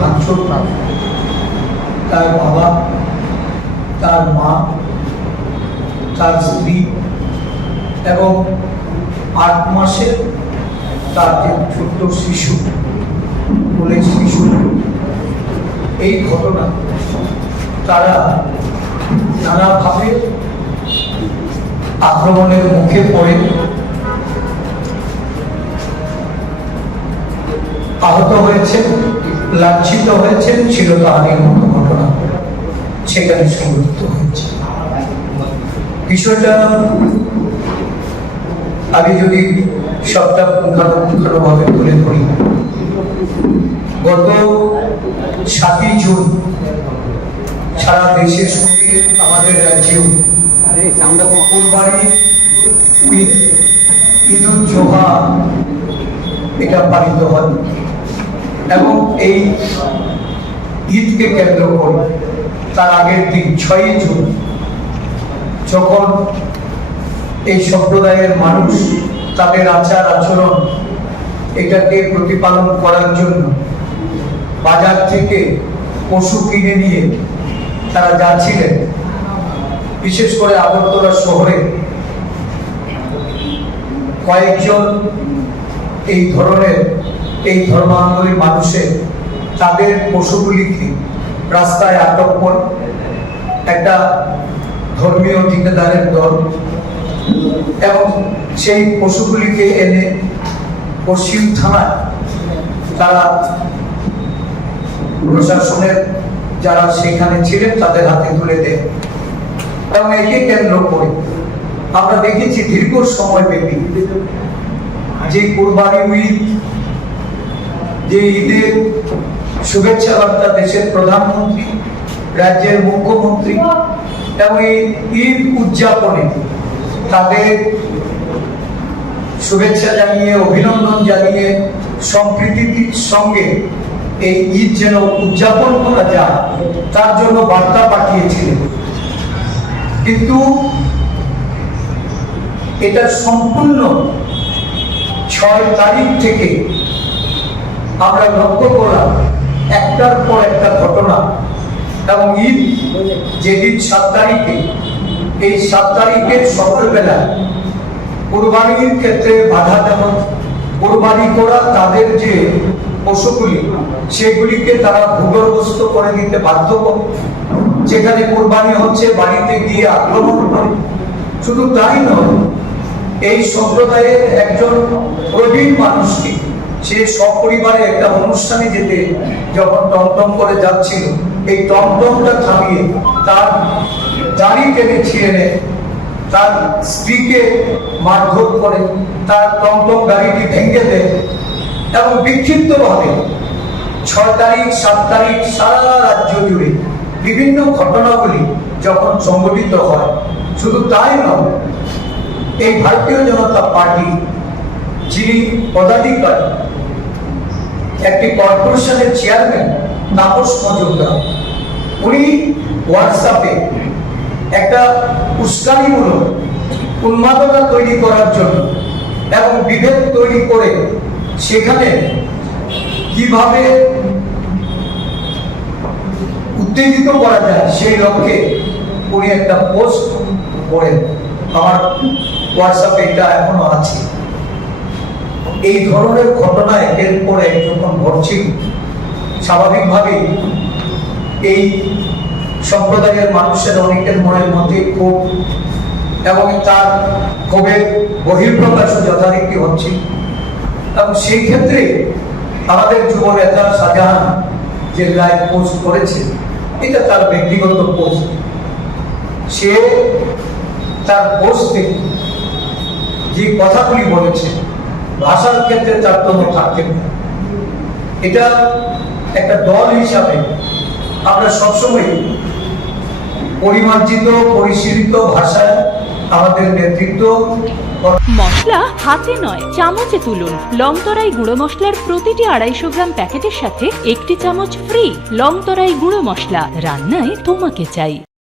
ভাঙচুর প্রাপ্ত তার বাবা, তার মা, তার স্ত্রী এবং আট মাসের তার যে ছোট্ট শিশু, বলে শিশু, এই ঘটনা তারা নানাভাবে আক্রমণের মুখে পড়ে। আহত হয়েছেন লাঞ্ছিত হয়েছেন চিরতাহানির মতো ঘটনা। সেখানে সংঘটিত হয়েছে। বিষয়টা আমি যদি সবটা পুঙ্খানুপুঙ্খানুভাবে তুলে ধরি। গত সাতই জুন সারা দেশের সঙ্গে আমাদের রাজ্যেও কুরবানি ঈদ ঈদ উল জোহা এটা পালিত হয়। এবং এই ঈদকে কেন্দ্র করে তার আগের দিন ছয়ই জুন যখন এই সম্প্রদায়ের মানুষ তাদের আচার আচরণ এটাকে প্রতিপালন করার জন্য বাজার থেকে পশু কিনে নিয়ে তারা যাচ্ছিলেন, বিশেষ করে আগরতলা শহরে কয়েকজন এই ধরনের এই ধর্মান্তরী মানুষের তাদের পশুগুলিকে রাস্তায় আটক করে? একটা ধর্মীয় ঠিকাদারের দল। এবং সেই পশুগুলিকে এনে পশ্চিম থানায় তারা প্রশাসনের যারা সেখানে ছিলেন তাদের হাতে তুলে দেয়। এবং একে কেন্দ্র করে আমরা দেখেছি দীর্ঘ সময় ব্যাপী যে কোরবানি ঈদ যে ঈদের শুভেচ্ছা বার্তা দেশের প্রধানমন্ত্রী, রাজ্যের মুখ্যমন্ত্রী এবং এই ঈদ উদযাপনে তাদের শুভেচ্ছা জানিয়ে, অভিনন্দন জানিয়ে সম্প্রীতির সঙ্গে এই ঈদ যেন উদযাপন করা যায়, তার জন্য বার্তা পাঠিয়েছিলেন। কিন্তু এটা সম্পূর্ণ ছয় তারিখ থেকে আমরা লক্ষ্য করলাম একটার পর একটা ঘটনা। এবং ঈদ, যেদিন সাত তারিখে, এই সাত তারিখের সকালবেলা কোরবানির ক্ষেত্রে বাধা দেওয়া কোরবানি করা তাদের যে পশুগুলি, সেগুলিকে তারা ভূগর্ভস্থ করে দিতে বাধ্য করে। যেখানে কোরবানি হচ্ছে বাড়িতে গিয়ে আক্রমণ করে। শুধু তাই নয়, এই সম্প্রদায়ের একজন প্রবীণ মানুষকে সে সপরিবারে একটা অনুষ্ঠানে যেতে যখন টমটম করে যাচ্ছিল, এই টমটমটা থামিয়ে তার দাড়ি টেনে ছিঁড়ে তার স্ত্রীকে মারধর করে তার টমটম গাড়িটি ভেঙে দেয় এবং বিক্ষিপ্তভাবে ছয় তারিখ, সাত তারিখ সারা রাজ্য জুড়ে বিভিন্ন ঘটনাগুলি যখন সংগঠিত হয়, শুধু তাই নয়, এই ভারতীয় জনতা পার্টি যিনি পদাধিকারী একটি কর্পোরেশনের চেয়ারম্যান তাপস মজুমদার। উনি হোয়াটসঅ্যাপে একটা উস্কানিমূলক উন্মাদনা তৈরি করার জন্য এবং বিভেদ তৈরি করে সেখানে কীভাবে উত্তেজিত করা যায় সেই লক্ষ্যে উনি একটা পোস্ট করেন। আমার হোয়াটসঅ্যাপে এটা এখনও আছে। এই ধরনের ঘটনা একের পর এক যখন ঘটছিল, স্বাভাবিকভাবেই এই সম্প্রদায়ের মানুষের অনেকের মনের মধ্যে ক্ষোভ এবং তার ক্ষোভের বহির্প্রকাশ যথারীতি হচ্ছে। এবং সেই ক্ষেত্রে আমাদের যুব নেতা শাহজাহান যে লাইভ পোস্ট করেছে, এটা তার ব্যক্তিগত পোস্ট সে তার পোস্টে যে কথাগুলি বলেছে ভাষার ক্ষেত্রে তারতম্য থাকতে এটা একটা দল হিসাবে আমরা সবসময় পরিমার্জিত, পরিশীলিত ভাষায় আমাদের নেতৃত্ব মশলা হাতে নয়, চামচে তুলুন। লংতরাই গুঁড়ো মশলার প্রতিটি আড়াইশো গ্রাম প্যাকেটের সাথে একটি চামচ ফ্রি লংতরাই গুঁড়ো মশলা। রান্নায় তোমাকে চাই।